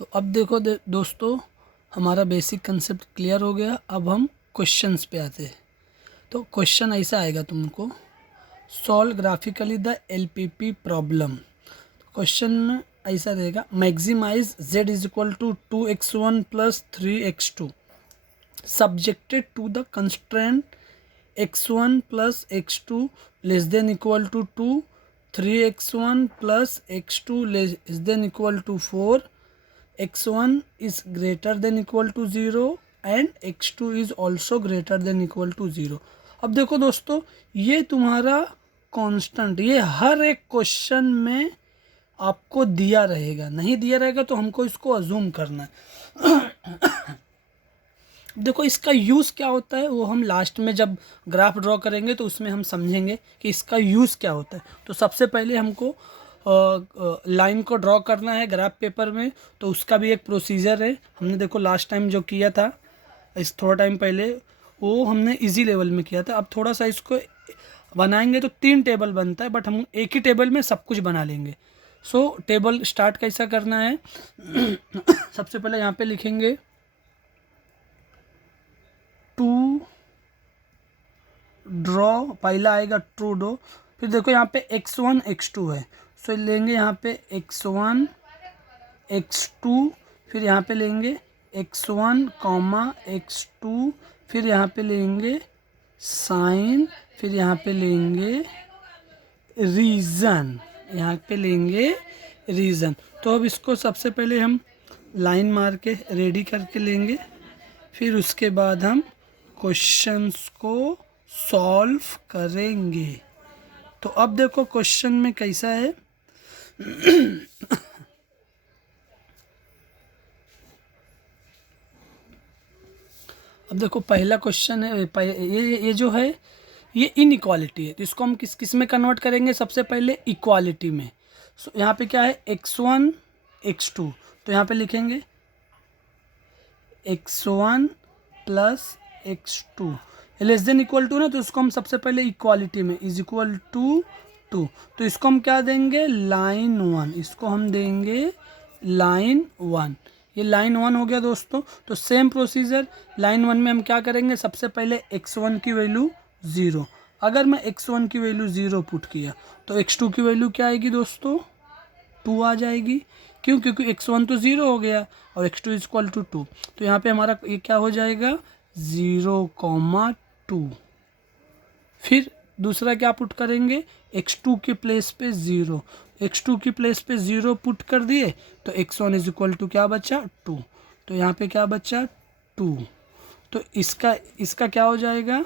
तो अब देखो दोस्तों, हमारा बेसिक कंसेप्ट क्लियर हो गया। अब हम क्वेश्चंस पे आते हैं। तो क्वेश्चन ऐसा आएगा तुमको, solve graphically the LPP problem. Question में ऐसा रहेगा, maximize z is equal to 2x1 plus 3x2 subjected to the constraint x1 plus x2 less than equal to 2, 3x1 plus x2 less than equal to 4, x1 is greater than equal to 0 and x2 is also greater than equal to 0। अब देखो दोस्तों, ये तुम्हारा constant ये हर एक question में आपको दिया रहेगा, नहीं दिया रहेगा तो हमको इसको अज्यूम करना है। देखो इसका यूज़ क्या होता है वो हम लास्ट में जब ग्राफ ड्रॉ करेंगे तो उसमें हम समझेंगे कि इसका यूज़ क्या होता है। तो सबसे पहले हमको लाइन को ड्रॉ करना है ग्राफ पेपर में, तो उसका भी एक प्रोसीजर है। हमने देखो लास्ट टाइम जो किया था, इस थोड़ा टाइम पहले, वो हमने इजी लेवल में किया था। अब थोड़ा सा इसको बनाएंगे तो 3 टेबल बनता है, बट हम एक ही टेबल में सब कुछ बना लेंगे। सो टेबल स्टार्ट कैसा करना है सबसे पहले यहाँ पे लिखेंगे टू ड्रॉ, पहला आएगा टू ड्रॉ। फिर देखो यहाँ पे x1 x2 है, सो लेंगे यहाँ पे x1 x2, फिर यहाँ पे लेंगे x1 x2, फिर यहाँ पे लेंगे साइन, फिर यहाँ पे लेंगे रीज़न, यहाँ पे लेंगे रीज़न। तो अब इसको सबसे पहले हम लाइन मार के रेडी करके लेंगे, फिर उसके बाद हम क्वेश्चंस को सॉल्व करेंगे। तो अब देखो क्वेश्चन में कैसा है। अब देखो पहला क्वेश्चन है, ये जो है ये इनइक्वालिटी है, तो इसको हम किस में कन्वर्ट करेंगे, सबसे पहले इक्वालिटी में। सो यहाँ पे क्या है x1 x2, तो यहाँ पे लिखेंगे x1 plus x2 less than equal to ना, तो इसको हम सबसे पहले इक्वालिटी में इज इक्वल टू 2, तो इसको हम क्या देंगे लाइन 1, इसको हम देंगे लाइन 1। ये लाइन 1 हो गया दोस्तों। तो सेम प्रोसीजर लाइन 1 में हम क्या करेंगे, सबसे पहले x1 की वैल्यू 0, अगर मैं x1 की वैल्यू 0 पुट किया तो x2 की वैल्यू क्या आएगी दोस्तों, 2 आ जाएगी। क्यों? क्योंकि x1 तो 0 हो गया और x2 इज इक्वल टू 2, तो यहाँ पे हमारा ये क्या हो जाएगा 0,2। फिर दूसरा क्या पुट करेंगे, x2 के प्लेस पे 0, x2 की प्लेस पे 0 पुट कर दिए तो x1 इज इक्वल टू क्या बचा 2, तो यहाँ पे क्या बचा 2, तो इसका क्या हो जाएगा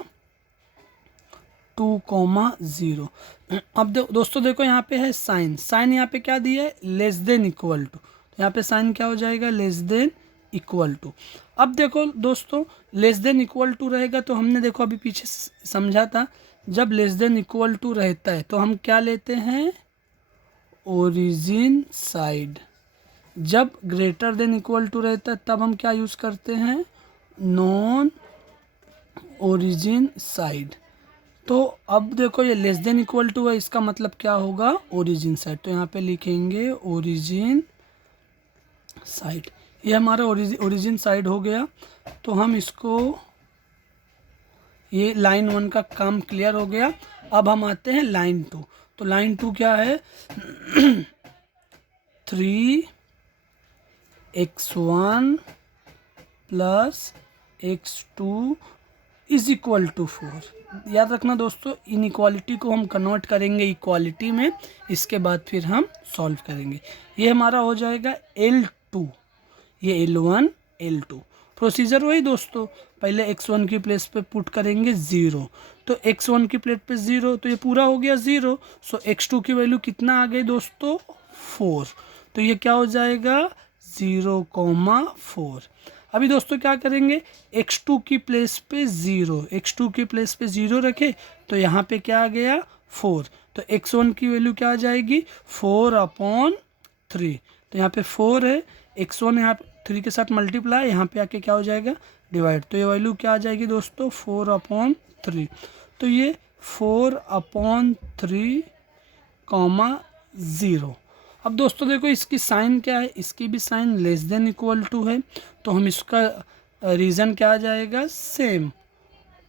2,0। अब दोस्तों देखो यहाँ पे है साइन, साइन यहाँ पे क्या दिया है लेस देन इक्वल टू, तो यहाँ पे साइन क्या हो जाएगा लेस देन इक्वल टू। अब देखो दोस्तों लेस देन इक्वल टू रहेगा तो हमने देखो अभी पीछे समझा था, जब लेस देन इक्वल टू रहता है तो हम क्या लेते हैं ओरिजिन साइड, जब ग्रेटर देन इक्वल टू रहता है तब हम क्या यूज़ करते हैं नॉन ओरिजिन साइड। तो अब देखो ये लेस देन इक्वल टू है, इसका मतलब क्या होगा ओरिजिन साइड, तो यहाँ पे लिखेंगे ओरिजिन साइड। ये हमारा ओरिजिन साइड हो गया। तो हम इसको, ये लाइन 1 का काम क्लियर हो गया। अब हम आते हैं लाइन 2। तो लाइन 2 क्या है 3x1 plus x2 is equal to 4। याद रखना दोस्तों, इनइक्वालिटी को हम कन्वर्ट करेंगे इक्वालिटी में, इसके बाद फिर हम सॉल्व करेंगे। ये हमारा हो जाएगा L2, ये L1 L2। प्रोसीजर वही दोस्तों, पहले x1 की प्लेस पे पुट करेंगे 0, तो x1 की प्लेट पे 0, तो ये पूरा हो गया 0। सो x2 की वैल्यू कितना आ गई दोस्तों 4, तो ये क्या हो जाएगा 0,4। अभी दोस्तों क्या करेंगे x2 की प्लेस पे 0, x2 की प्लेस पे 0 रखे तो यहाँ पे क्या आ गया 4, तो x1 की वैल्यू क्या आ जाएगी 4/3, तो यहाँ पे 4 है, x1 यहाँ 3 के साथ मल्टीप्लाई, यहाँ पे आके क्या हो जाएगा डिवाइड, तो ये वैल्यू क्या आ जाएगी दोस्तों 4/3। तो ये 4/3, 0। अब दोस्तों देखो इसकी साइन क्या है, इसकी भी sign less than equal to है, तो हम इसका रीज़न क्या आ जाएगा, सेम,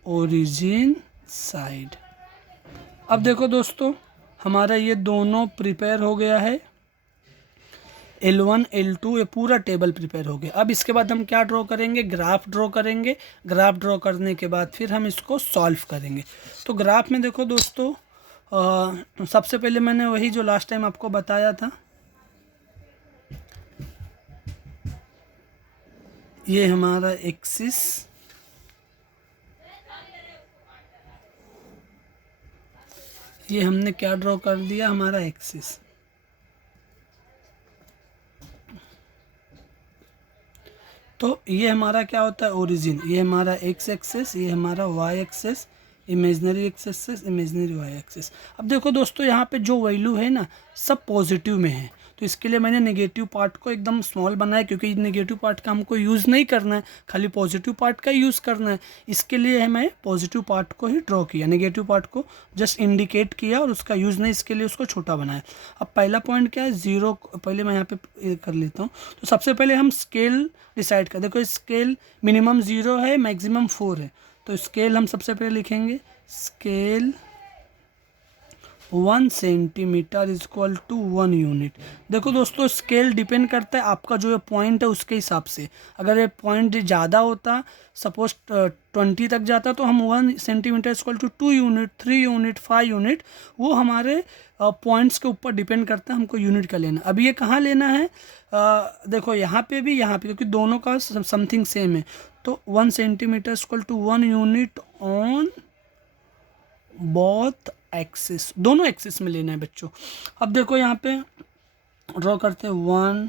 ओरिजिन साइड। अब देखो दोस्तों हमारा ये दोनों प्रिपेयर हो गया है, L1 L2 ये पूरा टेबल प्रिपेयर हो गया। अब इसके बाद हम क्या ड्रॉ करेंगे, ग्राफ ड्रॉ करेंगे। ग्राफ ड्रॉ करने के बाद फिर हम इसको सॉल्व करेंगे। तो ग्राफ में देखो दोस्तों सबसे पहले मैंने वही जो लास्ट टाइम आपको बताया था, ये हमारा एक्सिस, ये हमने क्या ड्रॉ कर दिया, हमारा एक्सिस। तो ये हमारा क्या होता है, ओरिजिन। ये हमारा एक्स एक्सेस, ये हमारा Y axis, imaginary axis, imaginary Y axis. अब देखो दोस्तों यहाँ पे जो वैल्यू है ना सब पॉजिटिव में है, तो इसके लिए मैंने नेगेटिव पार्ट को एकदम स्मॉल बनाया, क्योंकि नेगेटिव पार्ट का हमको यूज़ नहीं करना है, खाली पॉजिटिव पार्ट का यूज़ करना है। इसके लिए मैं पॉजिटिव पार्ट को ही ड्रॉ किया, नेगेटिव पार्ट को जस्ट इंडिकेट किया और उसका यूज़ नहीं, इसके लिए उसको छोटा बनाया। अब पहला पॉइंट क्या है, ज़ीरो। पहले मैं यहाँ पे कर लेता हूँ। तो सबसे पहले हम स्केल डिसाइड कर, देखो स्केल मिनिमम 0 है, मैक्सिमम 4 है, तो स्केल हम सबसे पहले लिखेंगे, scale 1 centimetre is equal to 1 unit. देखो दोस्तों स्केल डिपेंड करता है आपका जो ये पॉइंट है उसके हिसाब से। अगर ये पॉइंट ज़्यादा होता, सपोज 20 तक जाता, तो हम 1 centimetre equal to 2 unit, 3 unit, 5 unit, वो हमारे पॉइंट्स के ऊपर डिपेंड करता है हमको यूनिट का लेना। अब ये कहाँ लेना है, देखो यहाँ पे भी, यहाँ पे, क्योंकि दोनों का समथिंग सेम है। तो 1 centimetre equal to 1 unit on both axis, दोनों एक्सिस में लेना है बच्चों। अब देखो यहाँ पे ड्रॉ करते हैं, 1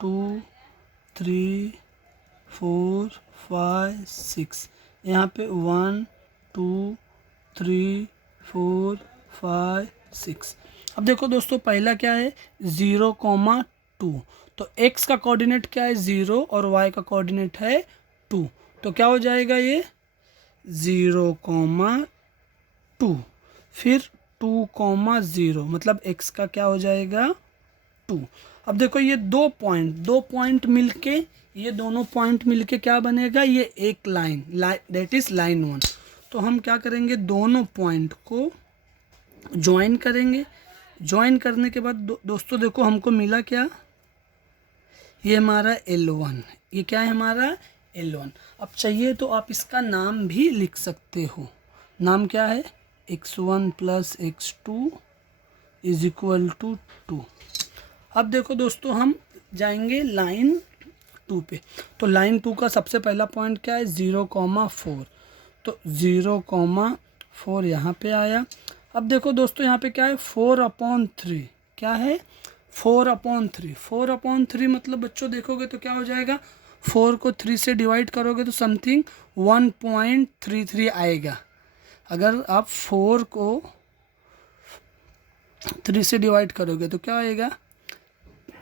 2 3 4 5 6, यहाँ पे 1 2 3 4 5 6। अब देखो दोस्तों पहला क्या है, 0,2, तो x का कोऑर्डिनेट क्या है, 0, और y का कोऑर्डिनेट है 2, तो क्या हो जाएगा ये 0,2, फिर 2,0, मतलब x का क्या हो जाएगा 2। अब देखो ये दो पॉइंट मिलके, ये दोनों पॉइंट मिलके क्या बनेगा, ये एक लाइन, दैट इज लाइन 1। तो हम क्या करेंगे, दोनों पॉइंट को ज्वाइन करेंगे। ज्वाइन करने के बाद दोस्तों देखो हमको मिला क्या, ये हमारा L1, ये क्या है हमारा L1। अब चाहिए तो आप इसका नाम भी लिख सकते हो, नाम क्या है, x1 plus x2 is equal to 2। अब देखो दोस्तों हम जाएंगे लाइन 2 पे। तो लाइन 2 का सबसे पहला पॉइंट क्या है, 0,4, तो 0,4 यहाँ पे आया। अब देखो दोस्तों यहाँ पे क्या है, 4/3, क्या है 4/3, 4/3 मतलब बच्चों देखोगे तो क्या हो जाएगा, 4 को 3 से डिवाइड करोगे तो समथिंग 1.33 आएगा। अगर आप 4 को 3 से डिवाइड करोगे तो क्या आएगा,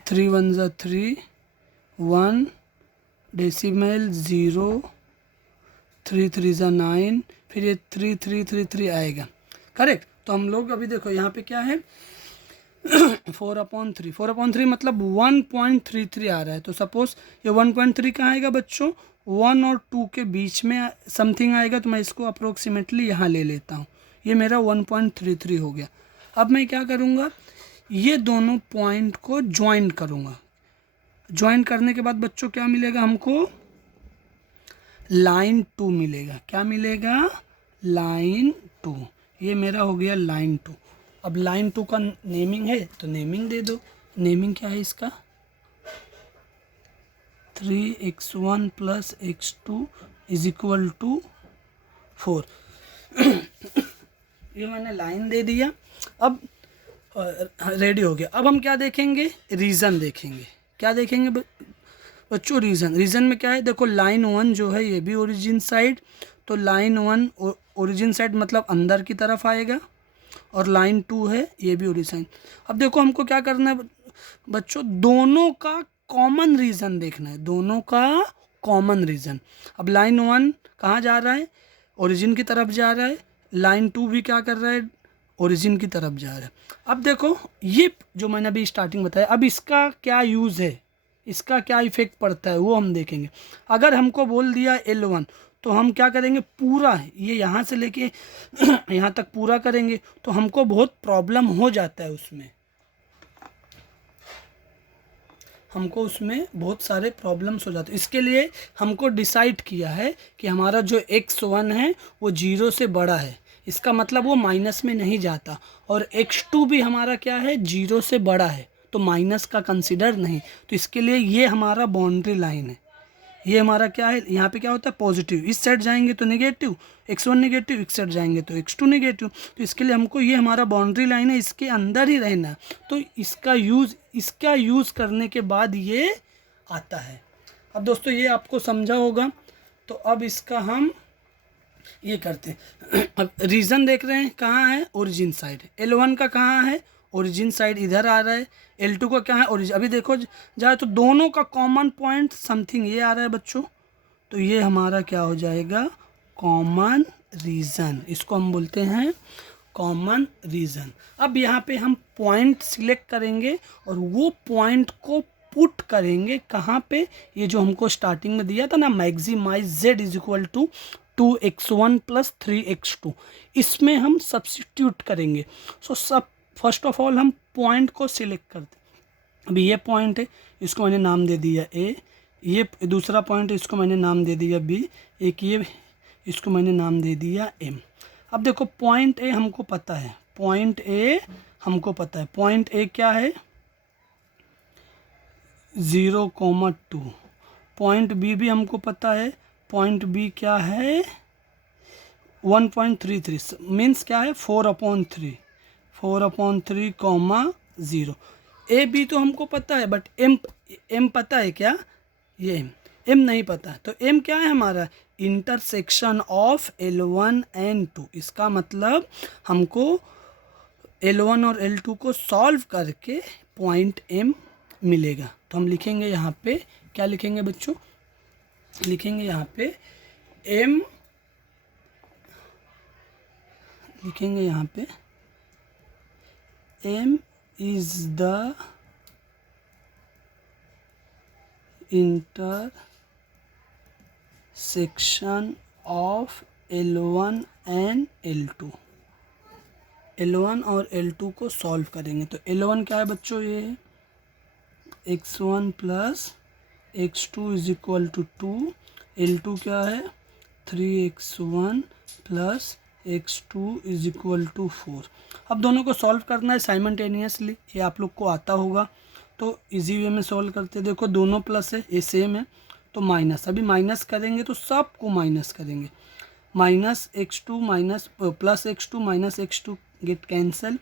3 1 ज़ा 3, 1 डेसिमल 0, 3 3 ज़ा 9, फिर ये 3 3 3 3 आएगा, करेक्ट। तो हम लोग अभी देखो यहाँ पे क्या है 4/3 मतलब 1.33 आ रहा है। तो सपोज ये 1.3 कहाँ आएगा बच्चों, 1 और 2 के बीच में समथिंग आएगा, तो मैं इसको अप्रोक्सीमेटली यहाँ ले लेता हूँ, ये मेरा 1.33 हो गया। अब मैं क्या करूँगा, ये दोनों पॉइंट को ज्वाइन करूँगा। ज्वाइन करने के बाद बच्चों क्या मिलेगा हमको, लाइन 2 मिलेगा। क्या मिलेगा, लाइन 2, ये मेरा हो गया लाइन 2। अब लाइन 2 का नेमिंग है तो नेमिंग दे दो। नेमिंग क्या है इसका, 3x1 plus x2 is equal to 4। ये मैंने लाइन दे दिया। अब रेडी हो गया। अब हम क्या देखेंगे, रीज़न देखेंगे। क्या देखेंगे बच्चों, रीज़न। रीज़न में क्या है, देखो लाइन 1 जो है ये भी ओरिजिन साइड, तो लाइन 1 ओरिजिन साइड मतलब अंदर की तरफ आएगा, और लाइन 2 है ये भी ओरिजिन। अब देखो हमको क्या करना है बच्चों, दोनों का कॉमन रीज़न देखना है, दोनों का कॉमन रीज़न। अब लाइन 1 कहाँ जा रहा है, ओरिजिन की तरफ जा रहा है, लाइन 2 भी क्या कर रहा है, ओरिजिन की तरफ जा रहा है। अब देखो ये जो मैंने अभी स्टार्टिंग बताया, अब इसका क्या यूज़ है, इसका क्या इफेक्ट पड़ता है वो हम देखेंगे। अगर हमको बोल दिया L1 तो हम क्या करेंगे, पूरा ये यहाँ से लेके यहाँ तक पूरा करेंगे तो हमको बहुत प्रॉब्लम हो जाता है उसमें, हमको उसमें बहुत सारे प्रॉब्लम्स हो जाते हैं। इसके लिए हमको डिसाइड किया है कि हमारा जो x1 है वो 0 से बड़ा है, इसका मतलब वो माइनस में नहीं जाता, और x2 भी हमारा क्या है, 0 से बड़ा है, तो माइनस का कंसिडर नहीं। तो इसके लिए ये हमारा बाउंड्री लाइन है, ये हमारा क्या है, यहाँ पे क्या होता है पॉजिटिव, इस साइड जाएंगे तो नेगेटिव, x1 नेगेटिव, इस साइड जाएंगे तो x2 नेगेटिव। तो इसके लिए हमको ये हमारा बाउंड्री लाइन है, इसके अंदर ही रहना है। तो इसका यूज़ करने के बाद ये आता है। अब दोस्तों ये आपको समझा होगा, तो अब इसका हम ये करते हैं। अब रीज़न देख रहे हैं कहाँ है, ओरिजिन साइड। L1 का कहाँ है, ओरिजिन साइड इधर आ रहा है। L2 का क्या है, ओरिजिन। अभी देखो जाए तो दोनों का कॉमन पॉइंट समथिंग ये आ रहा है बच्चों, तो ये हमारा क्या हो जाएगा, कॉमन रीज़न, इसको हम बोलते हैं कॉमन रीज़न। अब यहाँ पे हम पॉइंट सिलेक्ट करेंगे और वो पॉइंट को पुट करेंगे कहाँ पे, ये जो हमको स्टार्टिंग में दिया था ना, maximize z is equal to 2x1 plus 3x2, इसमें हम सब्सिट्यूट करेंगे। सब फर्स्ट ऑफ ऑल हम पॉइंट को सिलेक्ट करते हैं। अभी ये पॉइंट है, इसको मैंने नाम दे दिया a, ये दूसरा पॉइंट है, इसको मैंने नाम दे दिया b, एक ये, इसको मैंने नाम दे दिया m। अब देखो पॉइंट ए हमको पता है, पॉइंट ए हमको पता है, पॉइंट ए क्या है 0,2। पॉइंट बी भी हमको पता है, पॉइंट बी क्या है 1.33, मीन्स क्या है 4/3, 4/3, 0। ए बी तो हमको पता है, बट एम पता है क्या, ये एम नहीं पता। तो एम क्या है हमारा, इंटरसेक्शन ऑफ L1 एंड 2। इसका मतलब हमको L1 और L2 को सॉल्व करके पॉइंट एम मिलेगा। तो हम लिखेंगे यहाँ पे, क्या लिखेंगे बच्चों, लिखेंगे यहाँ पे एम, लिखेंगे यहाँ पे M is the intersection of L1 and L2। L1 और L2 को सॉल्व करेंगे तो L1 क्या है बच्चों, ये x1 plus x2 is equal to 2, L2 क्या है 3x1 plus x2 is equal to 4। अब दोनों को सॉल्व करना है साइमल्टेनियसली, ये आप लोग को आता होगा, तो इजी वे में सॉल्व करते। देखो दोनों प्लस है, ये सेम है, तो माइनस, अभी माइनस करेंगे तो सबको माइनस करेंगे, minus x2 minus plus x2 minus x2 get cancel.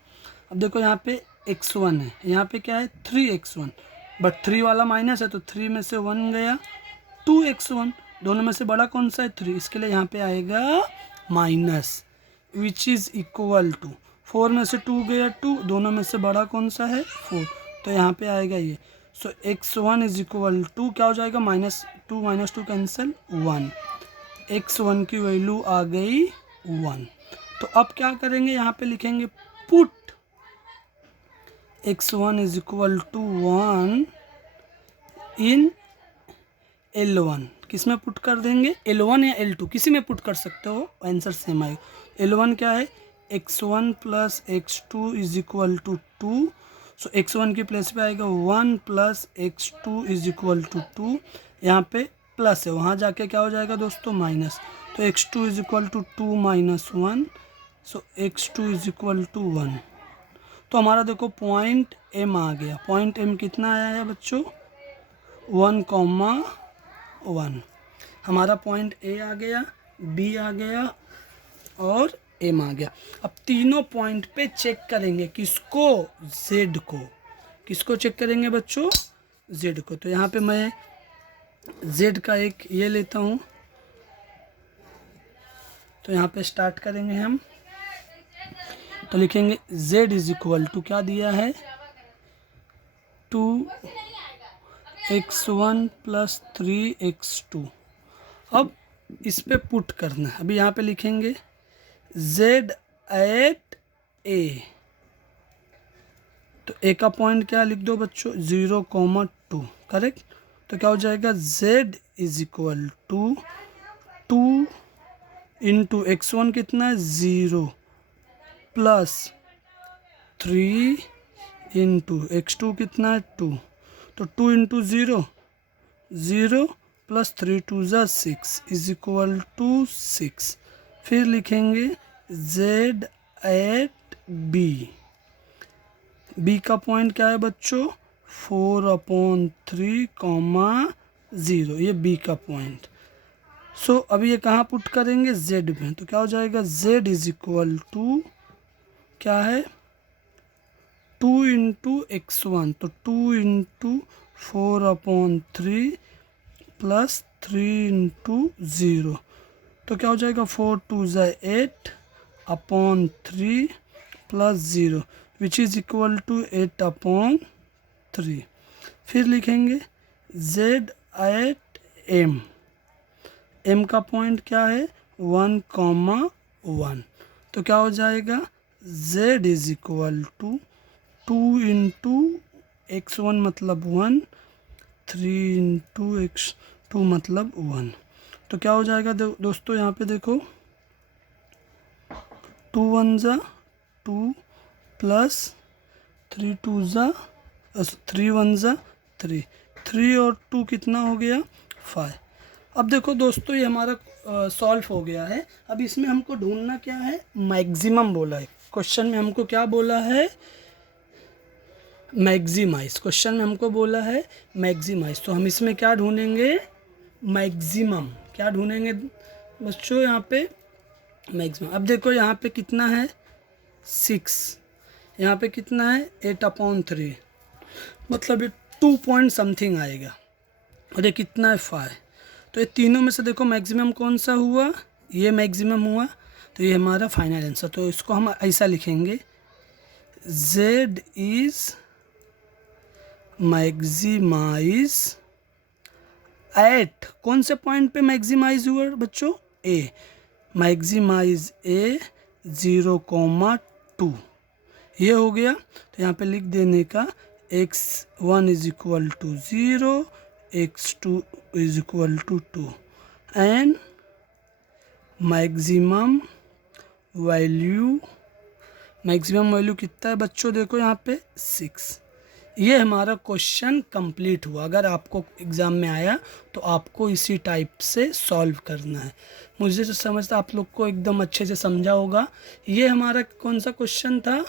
अब देखो यहाँ पे x1 है, यहाँ पे क्या है 3x1, बट 3 वाला माइनस है तो 3 में से 1 गया, 2x1, दोनों में से बड़ा कौन सा है 3, इसके लिए यहाँ पे आएगा minus, which is equal to 4 में से 2 गया 2, दोनों में से बड़ा कौन सा है 4, तो यहाँ पे आएगा ये। सो x1 इज इक्वल टू क्या हो जाएगा, -2 -2 कैंसिल 1, x1 की वैल्यू आ गई 1। तो अब क्या करेंगे, यहाँ पे लिखेंगे put x1 is equal to 1 in L1, किस में पुट कर देंगे, L1 या L2 किसी में पुट कर सकते हो, आंसर सेम आएगा। L1 क्या है x1 plus x2 is equal to 2, so x1 की प्लेस पे आएगा 1 plus x2 is equal to 2, यहाँ पे प्लस है, वहाँ जाके क्या हो जाएगा दोस्तों माइनस, तो x2 is equal to 2 minus 1, so x2 is equal to 1। तो हमारा देखो पॉइंट M आ गया, पॉइंट M कितना आया है बच्चों 1,1, हमारा पॉइंट A आ गया, B आ गया और M आ गया। अब तीनों पॉइंट पे चेक करेंगे, किसको, Z को, किसको चेक करेंगे बच्चों, Z को। तो यहाँ पे मैं Z का एक ये लेता हूँ, तो यहाँ पे स्टार्ट करेंगे हम, तो लिखेंगे Z इज इक्वल टू क्या दिया है 2x1 प्लस 3x2। अब इस पे पुट करना है, अभी यहाँ पे लिखेंगे Z एट ए, तो ए का पॉइंट क्या लिख दो बच्चों 0,2, करेक्ट। तो क्या हो जाएगा z is equal to 2 into x1 कितना है 0 प्लस 3 इंटू x2 कितना है 2, तो 2 इंटू 0 0 प्लस 3 2 ज़ा 6 इज इक्वल टू 6। फिर लिखेंगे z एट b का पॉइंट क्या है बच्चों 4/3, 0, ये b का पॉइंट। सो अभी ये कहाँ पुट करेंगे z में, तो क्या हो जाएगा z इज इक्वल टू क्या है 2 इंटू x1, तो 2 इंटू 4/3 प्लस 3 इंटू 0, तो क्या हो जाएगा 4 2 ज़ा 8/3 plus 0 which is equal to 8/3। फिर लिखेंगे z एट m का पॉइंट क्या है 1,1, तो क्या हो जाएगा z is equal to 2 into x1 मतलब 1, 3 इंटू x2 मतलब 1, तो क्या हो जाएगा दोस्तों यहाँ पे देखो 2 1 ज़ा 2 प्लस 3 2 ज़ा 3 1 ज़ा 3, 3 और 2 कितना हो गया 5। अब देखो दोस्तों ये हमारा सॉल्व हो गया है। अब इसमें हमको ढूंढना क्या है मैक्सिमम बोला है, क्वेश्चन में हमको क्या बोला है मैक्सिमाइज, क्वेश्चन में हमको बोला है मैक्सिमाइज, तो हम इसमें क्या ढूंढेंगे मैक्सिमम, क्या ढूंढेंगे बच्चों यहाँ पे मैक्सिमम। अब देखो यहाँ पे कितना है 6, यहाँ पे कितना है 8/3, मतलब ये 2 पॉइंट समथिंग आएगा, और ये कितना है 5, तो ये तीनों में से देखो मैक्सिमम कौन सा हुआ, ये मैक्सिमम हुआ, तो ये हमारा फाइनल आंसर। तो इसको हम ऐसा लिखेंगे z इज मैक्सिमाइज एट, कौन से पॉइंट पे मैक्सिमाइज हुआ बच्चों a, मैक्सिमाइज a 0,2, ये हो गया। तो यहाँ पे लिख देने का x1 is equal to 0, x2 is equal to 2 and maximum value कितना है बच्चों देखो यहाँ पे 6। ये हमारा क्वेश्चन कंप्लीट हुआ। अगर आपको एग्ज़ाम में आया तो आपको इसी टाइप से सॉल्व करना है। मुझे तो समझता आप लोग को एकदम अच्छे से समझा होगा। ये हमारा कौन सा क्वेश्चन था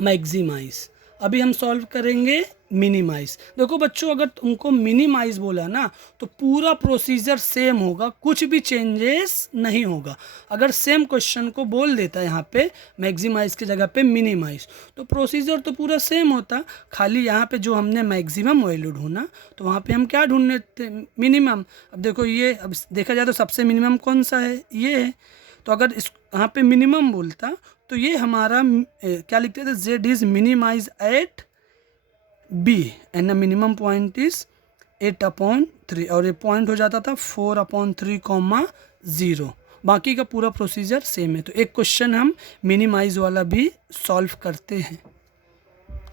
मैक्सिमाइज। अभी हम सॉल्व करेंगे मिनिमाइज। देखो बच्चों अगर तुमको मिनिमाइज बोला ना तो पूरा प्रोसीजर सेम होगा, कुछ भी चेंजेस नहीं होगा। अगर सेम क्वेश्चन को बोल देता है यहाँ पे मैक्सिमाइज की जगह पे मिनिमाइज तो प्रोसीजर तो पूरा सेम होता, खाली यहाँ पे जो हमने मैक्सिमम वैल्यू ढूंढा तो वहाँ पे हम क्या ढूंढने थे मिनिमम। अब देखो ये अब देखा जाए तो सबसे मिनिमम कौन सा है ये है, तो अगर इस यहाँ पे मिनिमम बोलता तो ये हमारा क्या लिखते थे z is minimize at b and minimum point is 8/3 और ये पॉइंट हो जाता था 4/3, 0। बाकी का पूरा प्रोसीजर सेम है। तो एक क्वेश्चन हम मिनिमाइज वाला भी सॉल्व करते हैं।